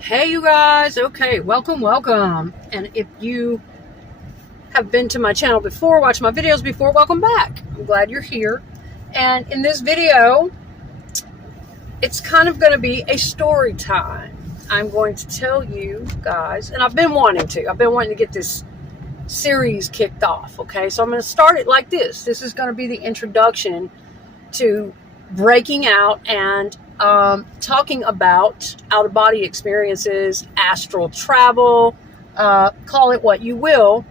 Hey, you guys. Okay, welcome. And if you have been to my channel before, watched my videos before, welcome back. I'm glad you're here. And in this video, it's kind of going to be a story time. I'm going to tell you guys, and I've been wanting to get this series kicked off. Okay, so I'm going to start it like this. This is going to be the introduction to breaking out and talking about out-of-body experiences, astral travel, call it what you will,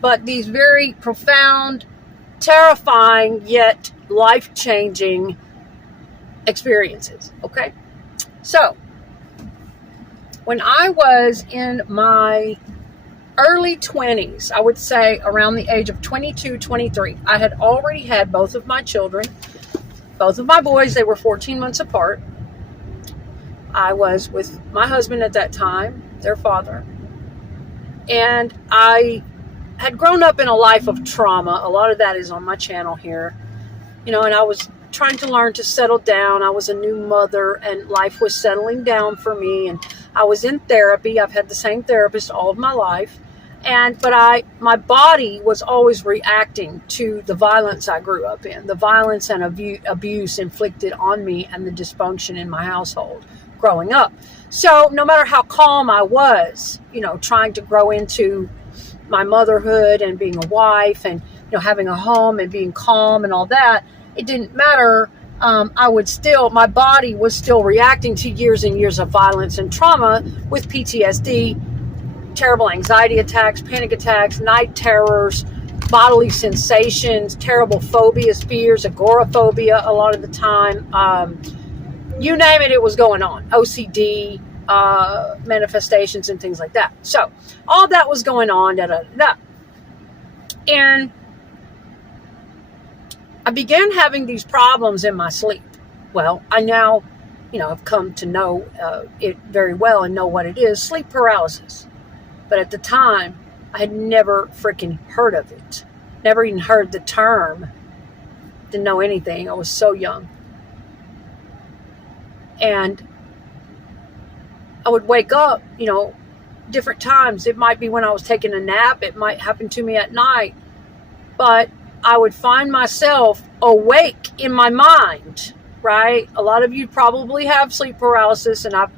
but these very profound, terrifying, yet life-changing experiences, okay? So, when I was in my early 20s, I would say around the age of 22, 23, I had already had both of my children. Both of my boys, they were 14 months apart. I was with my husband at that time, their father. And I had grown up in a life of trauma. A lot of that is on my channel here. And I was trying to learn to settle down. I was a new mother and life was settling down for me. And I was in therapy. I've had the same therapist all of my life. But my body was always reacting to the violence I grew up in, the violence and abuse inflicted on me and the dysfunction in my household growing up. So no matter how calm I was, trying to grow into my motherhood and being a wife and, having a home and being calm and all that, it didn't matter. My body was still reacting to years and years of violence and trauma with PTSD, terrible anxiety attacks, panic attacks, night terrors, bodily sensations, terrible phobias, fears, agoraphobia a lot of the time. You name it, it was going on. OCD, manifestations and things like that. So all that was going on. And I began having these problems in my sleep. Well, I now, have come to know it very well and know what it is, sleep paralysis. But at the time, I had never freaking heard of it. Never even heard the term. Didn't know anything. I was so young. And I would wake up, different times. It might be when I was taking a nap. It might happen to me at night. But I would find myself awake in my mind, right? A lot of you probably have sleep paralysis, and I've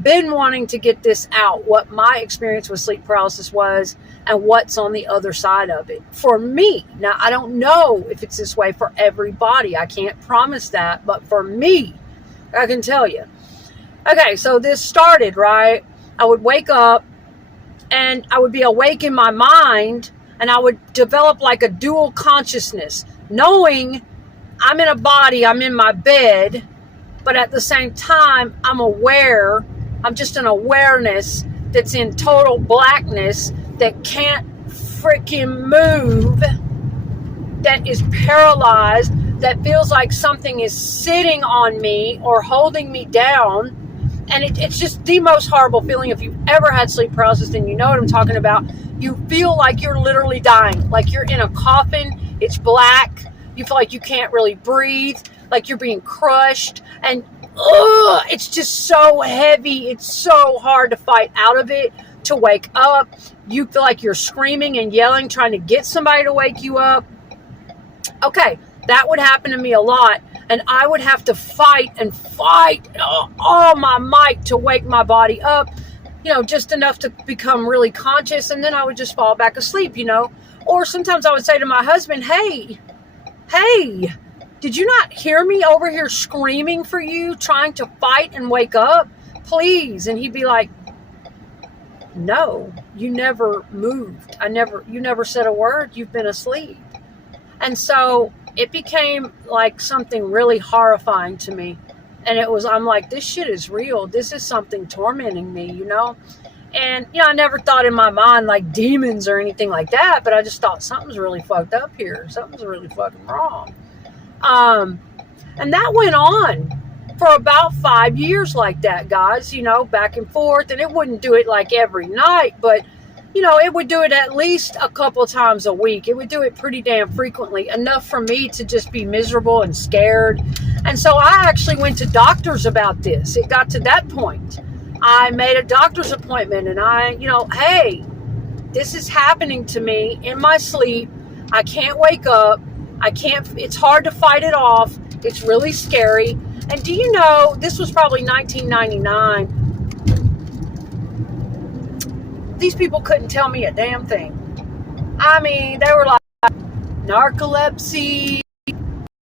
been wanting to get this out, what my experience with sleep paralysis was and what's on the other side of it for me. Now, I don't know if it's this way for everybody. I can't promise that, but for me, I can tell you. Okay, so this started, right? I would wake up and I would be awake in my mind and I would develop like a dual consciousness, knowing I'm in a body, I'm in my bed, but at the same time, I'm aware. I'm just an awareness that's in total blackness, that can't freaking move, that is paralyzed, that feels like something is sitting on me or holding me down. And it's just the most horrible feeling. If you've ever had sleep paralysis, then you know what I'm talking about. You feel like you're literally dying, like you're in a coffin. It's black. You feel like you can't really breathe, like you're being crushed. And it's just so heavy. It's so hard to fight out of it, to wake up. You feel like you're screaming and yelling, trying to get somebody to wake you up. Okay, that would happen to me a lot. And I would have to fight all my might to wake my body up, just enough to become really conscious. And then I would just fall back asleep, Or sometimes I would say to my husband, hey, did you not hear me over here screaming for you, trying to fight and wake up? Please. And he'd be like, no, you never moved. You never said a word. You've been asleep. And so it became like something really horrifying to me. And I'm like, this shit is real. This is something tormenting me, And, I never thought in my mind like demons or anything like that, but I just thought something's really fucked up here. Something's really fucking wrong. And that went on for about 5 years like that, guys, back and forth. And it wouldn't do it like every night, but, it would do it at least a couple times a week. It would do it pretty damn frequently, enough for me to just be miserable and scared. And so I actually went to doctors about this. It got to that point. I made a doctor's appointment, and hey, this is happening to me in my sleep. I can't wake up. It's hard to fight it off. It's really scary. And do you know, this was probably 1999. These people couldn't tell me a damn thing. I mean, they were like, narcolepsy,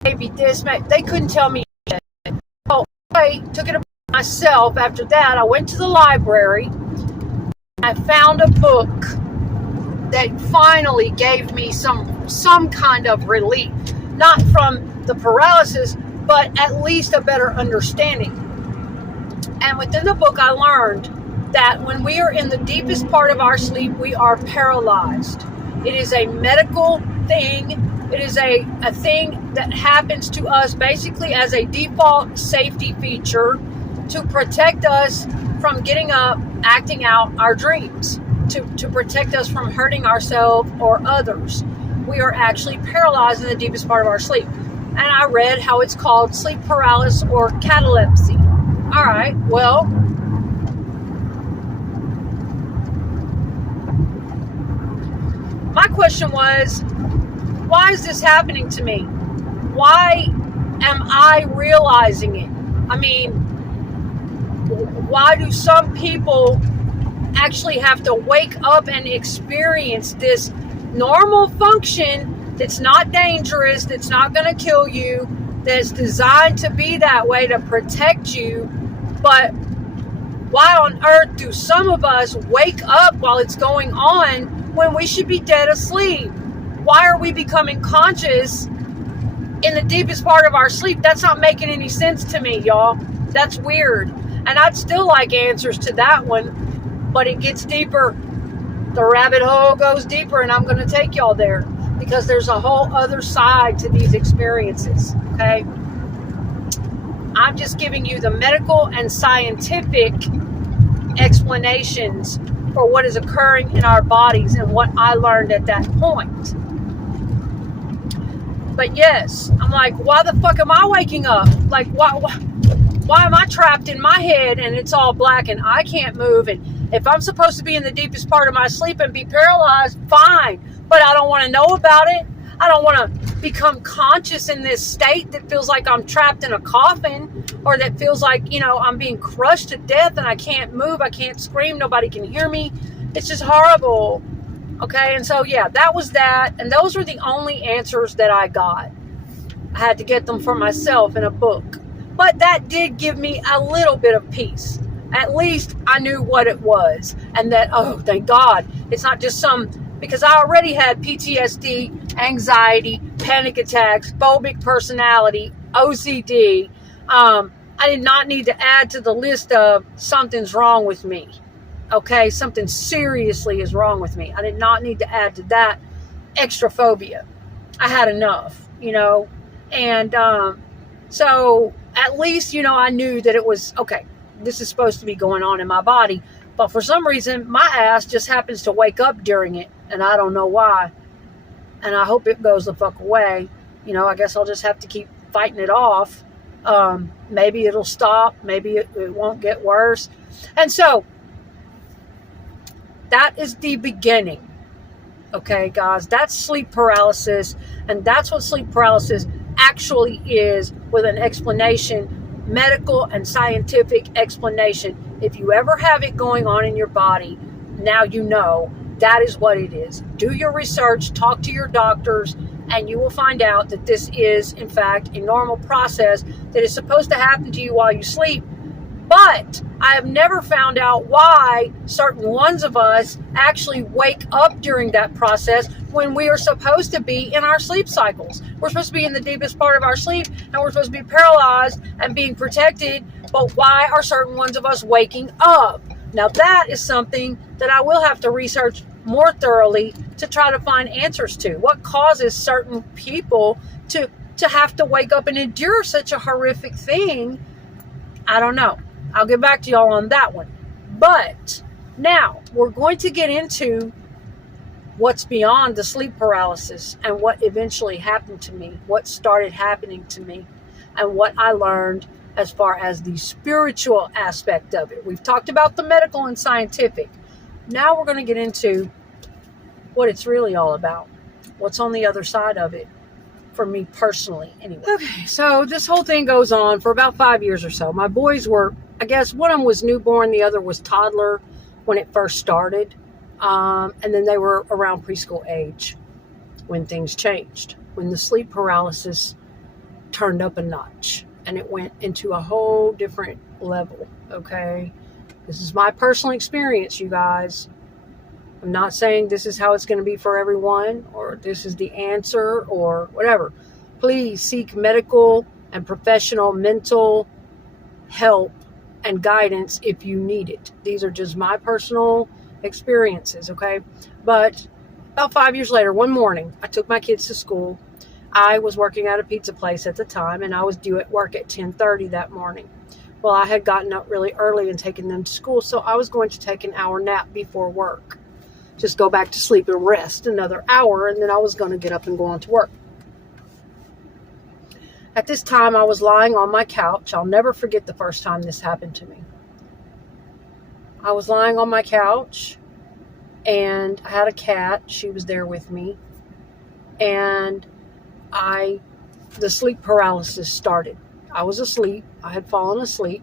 maybe this, they couldn't tell me anything. So I took it upon myself. After that, I went to the library. I found a book that finally gave me some kind of relief. Not from the paralysis, but at least a better understanding. And within the book, I learned that when we are in the deepest part of our sleep, we are paralyzed. It is a medical thing. It is a thing that happens to us basically as a default safety feature to protect us from getting up, acting out our dreams, to protect us from hurting ourselves or others. We are actually paralyzed in the deepest part of our sleep. And I read how it's called sleep paralysis or catalepsy. All right, well, my question was, why is this happening to me? Why am I realizing it? I mean, why do some people actually have to wake up and experience this normal function that's not dangerous, that's not going to kill you, that's designed to be that way to protect you? But why on earth do some of us wake up while it's going on when we should be dead asleep? Why are we becoming conscious in the deepest part of our sleep? That's not making any sense to me, y'all. That's weird. And I'd still like answers to that one, but it gets deeper. The rabbit hole goes deeper, and I'm going to take y'all there because there's a whole other side to these experiences, okay? I'm just giving you the medical and scientific explanations for what is occurring in our bodies and what I learned at that point. But yes, I'm like, why the fuck am I waking up? Like, why am I trapped in my head and it's all black and I can't move? And if I'm supposed to be in the deepest part of my sleep and be paralyzed, fine. But I don't want to know about it. I don't want to become conscious in this state that feels like I'm trapped in a coffin, or that feels like, I'm being crushed to death and I can't move. I can't scream. Nobody can hear me. It's just horrible. Okay. And so, yeah, that was that. And those were the only answers that I got. I had to get them for myself in a book. But that did give me a little bit of peace. At least I knew what it was. And that, oh, thank God, it's not just because I already had PTSD, anxiety, panic attacks, phobic personality, OCD. I did not need to add to the list of something's wrong with me. Okay, something seriously is wrong with me. I did not need to add to that extra phobia. I had enough, And so at least, I knew that it was, okay, this is supposed to be going on in my body. But for some reason, my ass just happens to wake up during it. And I don't know why. And I hope it goes the fuck away. I guess I'll just have to keep fighting it off. Maybe it'll stop. Maybe it won't get worse. And so that is the beginning. Okay, guys, that's sleep paralysis. And that's what sleep paralysis actually is, with an explanation, medical and scientific explanation. If you ever have it going on in your body, now you know that is what it is. Do your research, talk to your doctors, and you will find out that this is, in fact, a normal process that is supposed to happen to you while you sleep. But I have never found out why certain ones of us actually wake up during that process when we are supposed to be in our sleep cycles. We're supposed to be in the deepest part of our sleep, and we're supposed to be paralyzed and being protected. But why are certain ones of us waking up? Now that is something that I will have to research more thoroughly to try to find answers to. What causes certain people to have to wake up and endure such a horrific thing? I don't know. I'll get back to y'all on that one. But now we're going to get into what's beyond the sleep paralysis and what eventually happened to me, what started happening to me, and what I learned as far as the spiritual aspect of it. We've talked about the medical and scientific. Now we're going to get into what it's really all about. What's on the other side of it, for me personally, anyway. Okay, so this whole thing goes on for about 5 years or so. My boys were, I guess, one of them was newborn, the other was toddler when it first started. And then they were around preschool age when things changed, when the sleep paralysis turned up a notch and it went into a whole different level, okay? This is my personal experience, you guys. I'm not saying this is how it's going to be for everyone or this is the answer or whatever. Please seek medical and professional mental help and guidance if you need it. These are just my personal experiences, okay? But about 5 years later, one morning, I took my kids to school. I was working at a pizza place at the time, and I was due at work at 10:30 that morning. Well, I had gotten up really early and taken them to school, so I was going to take an hour nap before work. Just go back to sleep and rest another hour, and then I was going to get up and go on to work. At this time, I was lying on my couch. I'll never forget the first time this happened to me. I was lying on my couch, and I had a cat. She was there with me. And the sleep paralysis started. I was asleep. I had fallen asleep.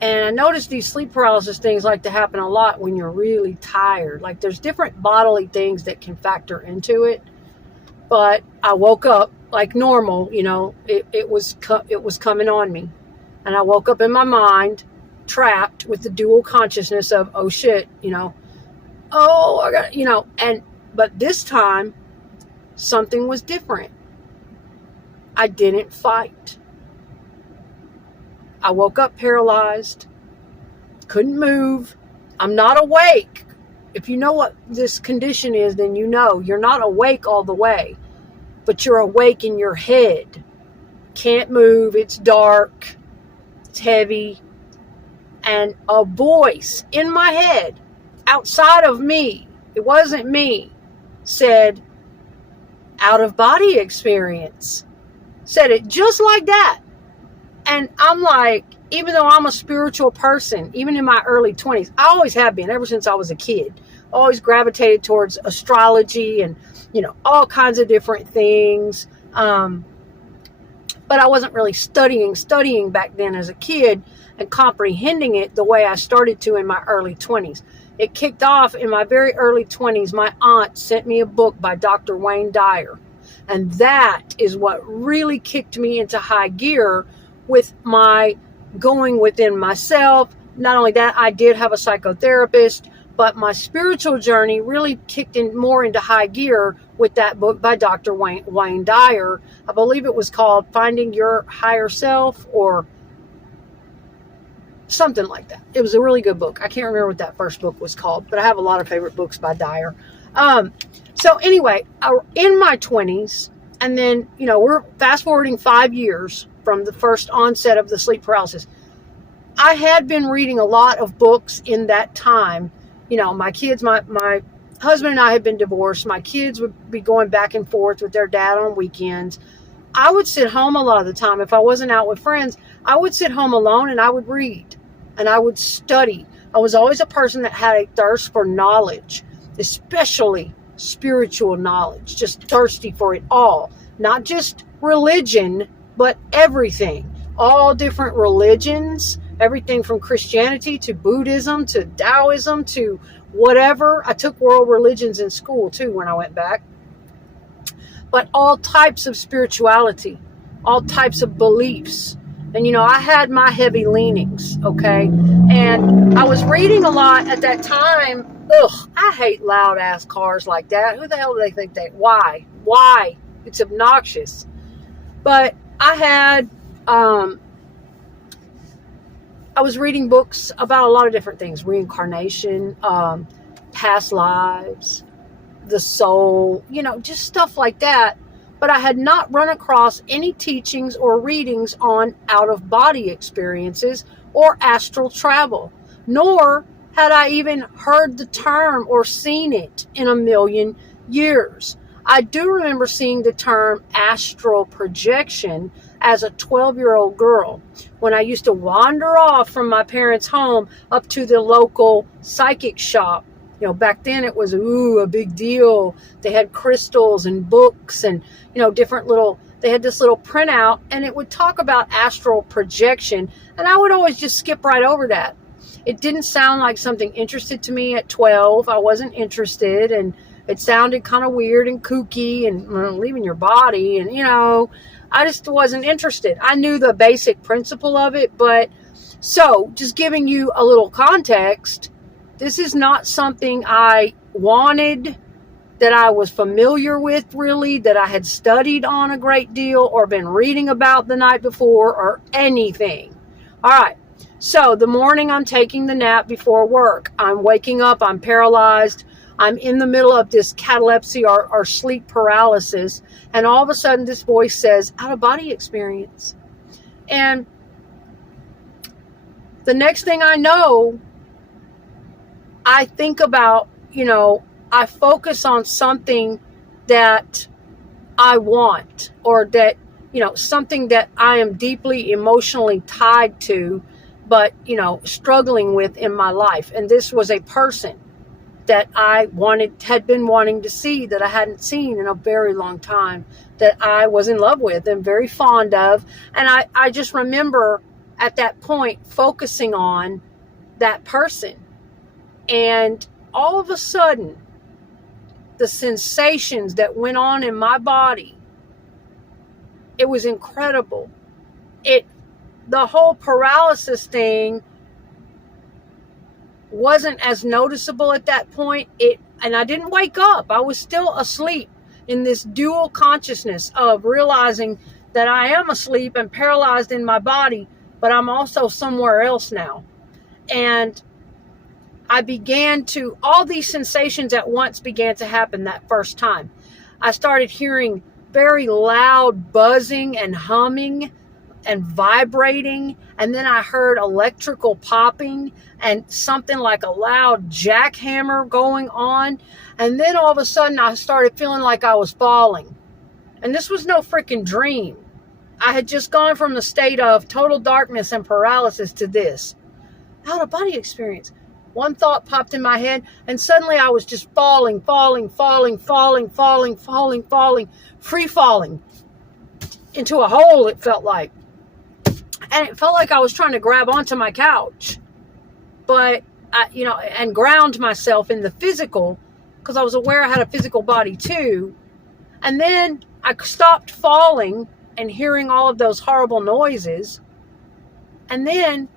And I noticed these sleep paralysis things like to happen a lot when you're really tired. Like there's different bodily things that can factor into it. But I woke up like normal, you know, it was coming on me. And I woke up in my mind, trapped with the dual consciousness of, oh shit, you know, oh, I got, you know, but this time something was different. I didn't fight. I woke up paralyzed, couldn't move. I'm not awake. If you know what this condition is, then you know you're not awake all the way, but you're awake in your head. Can't move. It's dark. It's heavy. And a voice in my head, outside of me, it wasn't me, said, out-of-body experience. Said it just like that. And I'm like, even though I'm a spiritual person, even in my early 20s, I always have been, ever since I was a kid, always gravitated towards astrology and, you know, all kinds of different things. But I wasn't really studying back then as a kid and comprehending it the way I started to in my early 20s. It kicked off in my very early 20s. My aunt sent me a book by Dr. Wayne Dyer. And that is what really kicked me into high gear with my going within myself. Not only that, I did have a psychotherapist, but my spiritual journey really kicked in more into high gear with that book by Dr. Wayne Dyer. I believe it was called Finding Your Higher Self or something like that. It was a really good book. I can't remember what that first book was called, but I have a lot of favorite books by Dyer. So anyway, in my 20s, and then, you know, we're fast forwarding 5 years from the first onset of the sleep paralysis. I had been reading a lot of books in that time. You know, my kids, my husband and I had been divorced. My kids would be going back and forth with their dad on weekends. I would sit home a lot of the time. If I wasn't out with friends, I would sit home alone and I would read and I would study. I was always a person that had a thirst for knowledge, especially spiritual knowledge, just thirsty for it all. Not just religion, but everything. All different religions, everything from Christianity to Buddhism to Taoism to whatever. I took world religions in school too when I went back. But all types of spirituality, all types of beliefs. And, you know, I had my heavy leanings, okay? And I was reading a lot at that time. Ugh, I hate loud-ass cars like that. Who the hell do they think they... Why? It's obnoxious. But I had... I was reading books about a lot of different things. Reincarnation, past lives, the soul, you know, just stuff like that. But I had not run across any teachings or readings on out-of-body experiences or astral travel, nor had I even heard the term or seen it in a million years. I do remember seeing the term astral projection as a 12-year-old girl, when I used to wander off from my parents' home up to the local psychic shop. You know, back then it was, a big deal. They had crystals and books and, different little, they had this little printout, and it would talk about astral projection. And I would always just skip right over that. It didn't sound like something interested to me at 12. I wasn't interested, and it sounded kind of weird and kooky and leaving your body. And, I just wasn't interested. I knew the basic principle of it. But so just giving you a little context, this is not something I wanted, that I was familiar with really, that I had studied on a great deal or been reading about the night before or anything. All right. So the morning I'm taking the nap before work, I'm waking up, I'm paralyzed. I'm in the middle of this catalepsy or sleep paralysis. And all of a sudden this voice says, out-of-body experience. And the next thing I know, I think about, I focus on something that I want, or that, something that I am deeply emotionally tied to, but, struggling with in my life. And this was a person that I had been wanting to see, that I hadn't seen in a very long time, that I was in love with and very fond of. And I just remember at that point focusing on that person. And all of a sudden, the sensations that went on in my body, it was incredible. The whole paralysis thing wasn't as noticeable at that point. And I didn't wake up. I was still asleep in this dual consciousness of realizing that I am asleep and paralyzed in my body, but I'm also somewhere else now. And I began to, all these sensations at once began to happen that first time. I started hearing very loud buzzing and humming and vibrating. And then I heard electrical popping and something like a loud jackhammer going on. And then all of a sudden I started feeling like I was falling. And this was no freaking dream. I had just gone from the state of total darkness and paralysis to this out-of-body experience. One thought popped in my head, and suddenly I was just falling, free falling into a hole, it felt like. And it felt like I was trying to grab onto my couch, but and ground myself in the physical, because I was aware I had a physical body too. And then I stopped falling and hearing all of those horrible noises. And then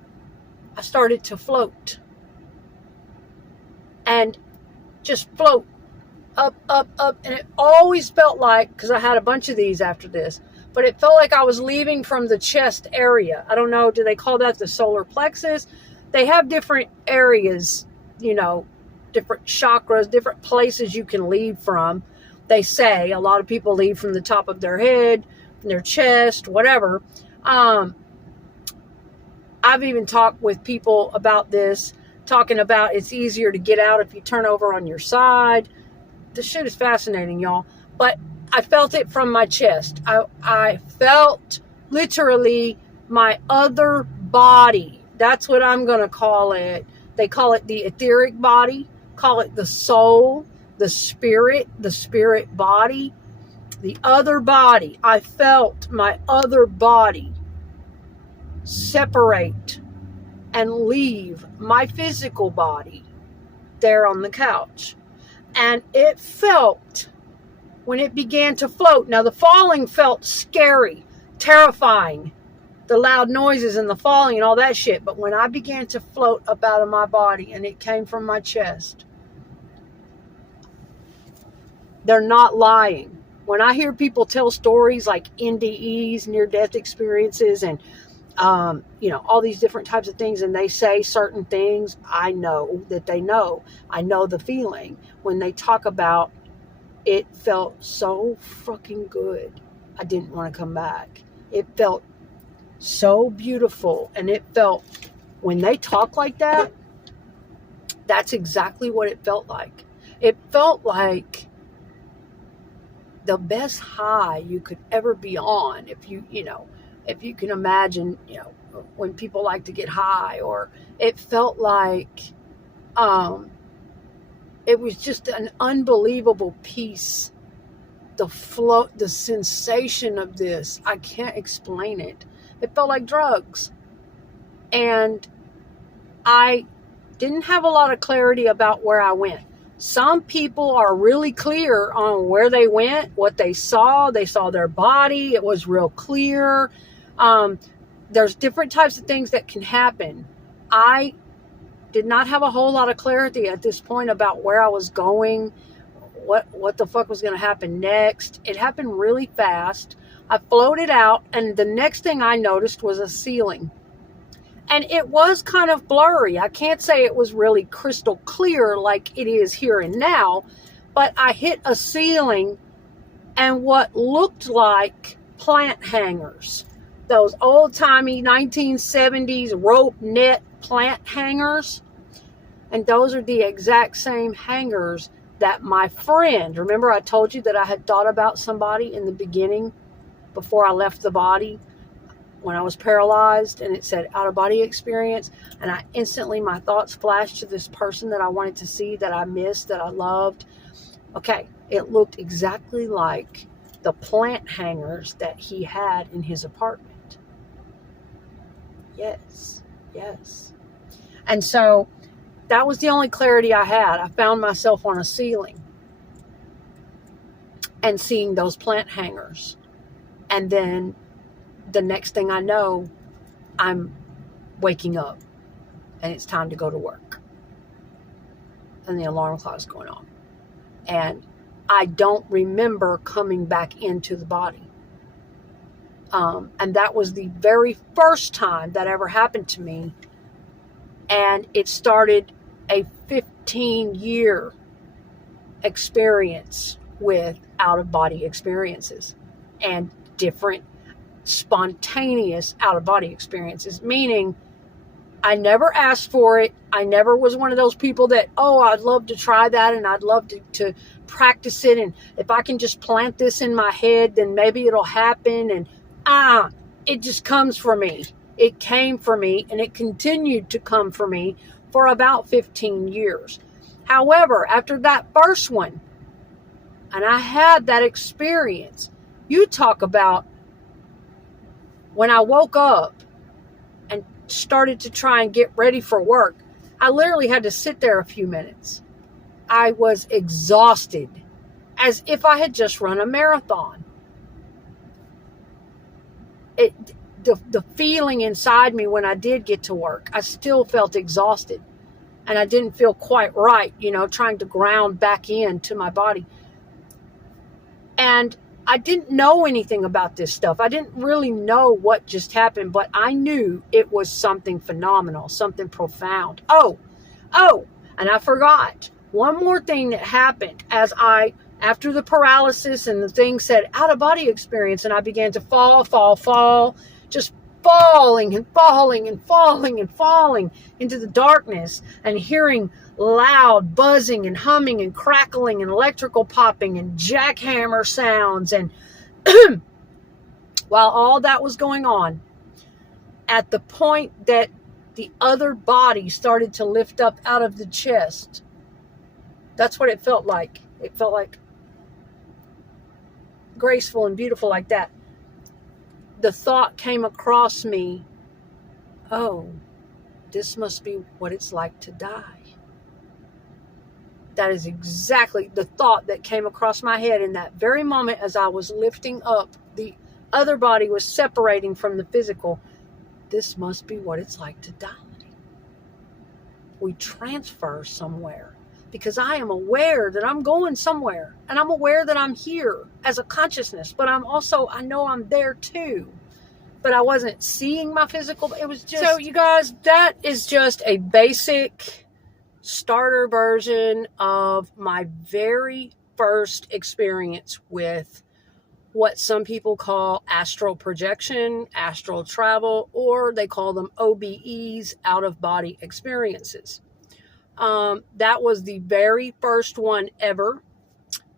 I started to float. And just float up. And it always felt like, because I had a bunch of these after this, but it felt like I was leaving from the chest area. I don't know, do they call that the solar plexus? They have different areas, different chakras, different places you can leave from. They say a lot of people leave from the top of their head, their chest, whatever. I've even talked with people about this, talking about it's easier to get out if you turn over on your side. This shit is fascinating, y'all. But I felt it from my chest. I felt literally my other body. That's what I'm going to call it. They call it the etheric body, call it the soul, the spirit body, the other body. I felt my other body separate and leave my physical body there on the couch. And it felt, when it began to float, now the falling felt scary, terrifying, the loud noises and the falling and all that shit. But when I began to float up out of my body and it came from my chest, they're not lying. When I hear people tell stories like NDEs, near-death experiences, and all these different types of things, and they say certain things, I know that they know. I know the feeling. When they talk about it, felt so fucking good. I didn't want to come back. It felt so beautiful. And it felt, when they talk like that, that's exactly what it felt like. It felt like the best high you could ever be on. If you if you can imagine, you know, when people like to get high, or it felt like it was just an unbelievable peace. The flow, the sensation of this, I can't explain it. It felt like drugs. And I didn't have a lot of clarity about where I went. Some people are really clear on where they went, what they saw. They saw their body. It was real clear. There's different types of things that can happen. I did not have a whole lot of clarity at this point about where I was going, what the fuck was going to happen next. It happened really fast. I floated out, and the next thing I noticed was a ceiling. And it was kind of blurry. I can't say it was really crystal clear like it is here and now, but I hit a ceiling and what looked like plant hangers. Those old-timey 1970s rope net plant hangers. And those are the exact same hangers that my friend, remember I told you that I had thought about somebody in the beginning before I left the body when I was paralyzed, and it said out-of-body experience, and I instantly, my thoughts flashed to this person that I wanted to see, that I missed, that I loved. Okay, it looked exactly like the plant hangers that he had in his apartment. Yes. And so that was the only clarity I had. I found myself on a ceiling and seeing those plant hangers. And then the next thing I know, I'm waking up and it's time to go to work. And the alarm clock's going on. And I don't remember coming back into the body. And that was the very first time that ever happened to me. And it started a 15-year experience with out-of-body experiences and different spontaneous out-of-body experiences, meaning I never asked for it. I never was one of those people that, oh, I'd love to try that and I'd love to practice it. And if I can just plant this in my head, then maybe it'll happen. And it just comes for me. It came for me, and it continued to come for me for about 15 years. However, after that first one, and I had that experience, you talk about when I woke up and started to try and get ready for work, I literally had to sit there a few minutes. I was exhausted, as if I had just run a marathon. The feeling inside me when I did get to work, I still felt exhausted. And I didn't feel quite right, trying to ground back into my body. And I didn't know anything about this stuff. I didn't really know what just happened, but I knew it was something phenomenal, something profound. Oh, and I forgot one more thing that happened after the paralysis and the thing said out-of-body experience, and I began to fall, just falling and falling and falling and falling into the darkness, and hearing loud buzzing and humming and crackling and electrical popping and jackhammer sounds. And while all that was going on, at the point that the other body started to lift up out of the chest, that's what it felt like. It felt like graceful and beautiful like that. The thought came across me, oh, this must be what it's like to die. That is exactly the thought that came across my head in that very moment as I was lifting up. The other body was separating from the physical. This must be what it's like to die. We transfer somewhere, because I am aware that I'm going somewhere, and I'm aware that I'm here as a consciousness, but I know I'm there too. But I wasn't seeing my physical. It was just... So you guys, that is just a basic starter version of my very first experience with what some people call astral projection, astral travel, or they call them OBEs, out-of-body experiences. That was the very first one ever.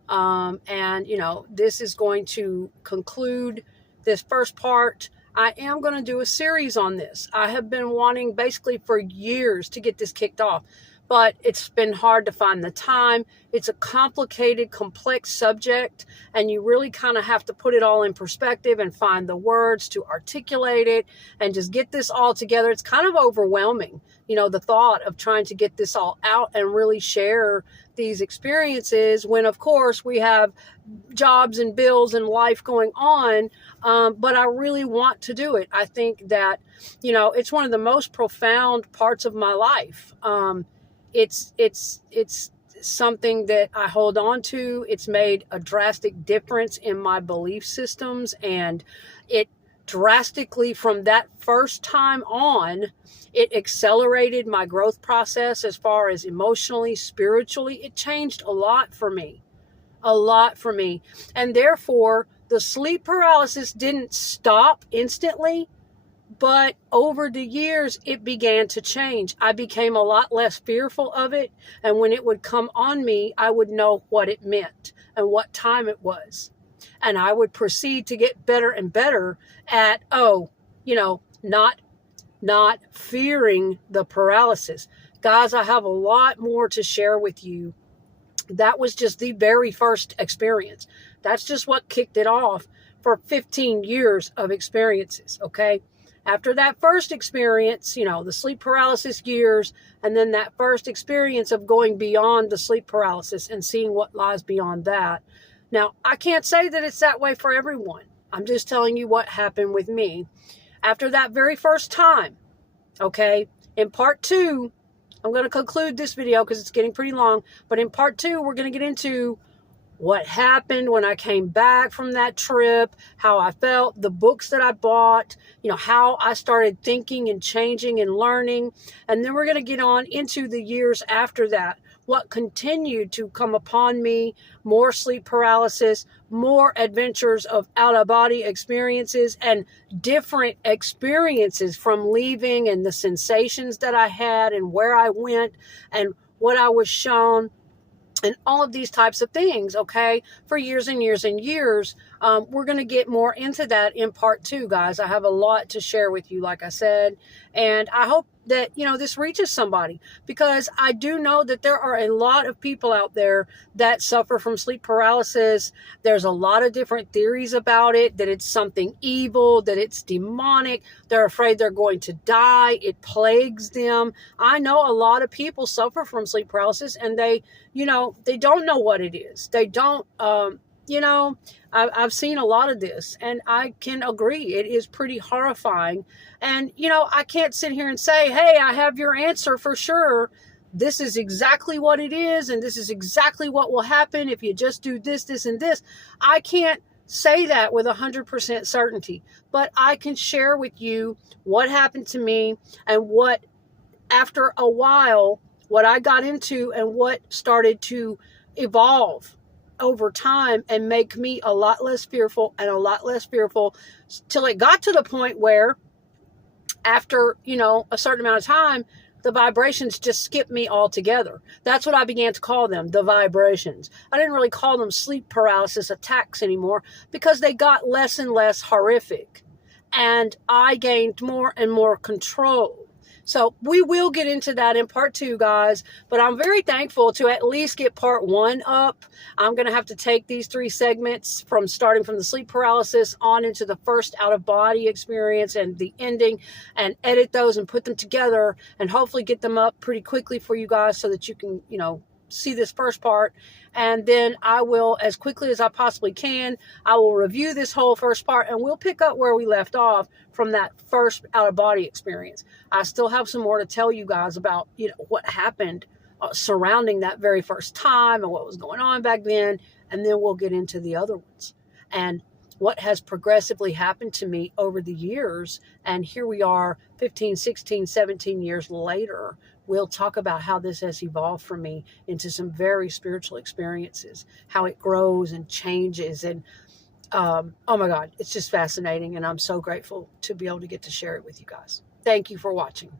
And, this is going to conclude this first part. I am going to do a series on this. I have been wanting basically for years to get this kicked off, but it's been hard to find the time. It's a complicated, complex subject, and you really kind of have to put it all in perspective and find the words to articulate it and just get this all together. It's kind of overwhelming, the thought of trying to get this all out and really share these experiences when, of course, we have jobs and bills and life going on. But I really want to do it. I think that, it's one of the most profound parts of my life. It's something that I hold on to. It's made a drastic difference in my belief systems, and it drastically, from that first time on, it accelerated my growth process as far as emotionally, spiritually. It changed a lot for me. And therefore, the sleep paralysis didn't stop instantly, but over the years, it began to change. I became a lot less fearful of it. And when it would come on me, I would know what it meant and what time it was. And I would proceed to get better and better at, not fearing the paralysis. Guys, I have a lot more to share with you. That was just the very first experience. That's just what kicked it off for 15 years of experiences, okay? After that first experience, the sleep paralysis years, and then that first experience of going beyond the sleep paralysis and seeing what lies beyond that. Now, I can't say that it's that way for everyone. I'm just telling you what happened with me. After that very first time, okay, in part 2, I'm going to conclude this video because it's getting pretty long, but in part 2, we're going to get into what happened when I came back from that trip, how I felt, the books that I bought, how I started thinking and changing and learning. And then we're going to get on into the years after that, what continued to come upon me, more sleep paralysis, more adventures of out-of-body experiences and different experiences from leaving and the sensations that I had and where I went and what I was shown. And all of these types of things, okay, for years and years and years. We're going to get more into that in part 2, guys. I have a lot to share with you, like I said. And I hope that, this reaches somebody, because I do know that there are a lot of people out there that suffer from sleep paralysis. There's a lot of different theories about it, that it's something evil, that it's demonic. They're afraid they're going to die. It plagues them. I know a lot of people suffer from sleep paralysis, and they don't know what it is. They don't, I've seen a lot of this, and I can agree. It is pretty horrifying. And, I can't sit here and say, hey, I have your answer for sure. This is exactly what it is, and this is exactly what will happen if you just do this, this, and this. I can't say that with 100% certainty, but I can share with you what happened to me and what, after a while, what I got into and what started to evolve over time and make me a lot less fearful and a lot less fearful, till it got to the point where after, a certain amount of time, the vibrations just skipped me altogether. That's what I began to call them, the vibrations. I didn't really call them sleep paralysis attacks anymore, because they got less and less horrific. And I gained more and more control. So we will get into that in part 2, guys, but I'm very thankful to at least get part 1 up. I'm going to have to take these 3 segments starting from the sleep paralysis on into the first out-of-body experience and the ending, and edit those and put them together and hopefully get them up pretty quickly for you guys so that you can, see this first part. And then I will, as quickly as I possibly can, I will review this whole first part, and we'll pick up where we left off from that first out-of-body experience. I still have some more to tell you guys about, what happened surrounding that very first time and what was going on back then. And then we'll get into the other ones and what has progressively happened to me over the years. And here we are 15, 16, 17 years later. We'll talk about how this has evolved for me into some very spiritual experiences, how it grows and changes. And oh my God, it's just fascinating. And I'm so grateful to be able to get to share it with you guys. Thank you for watching.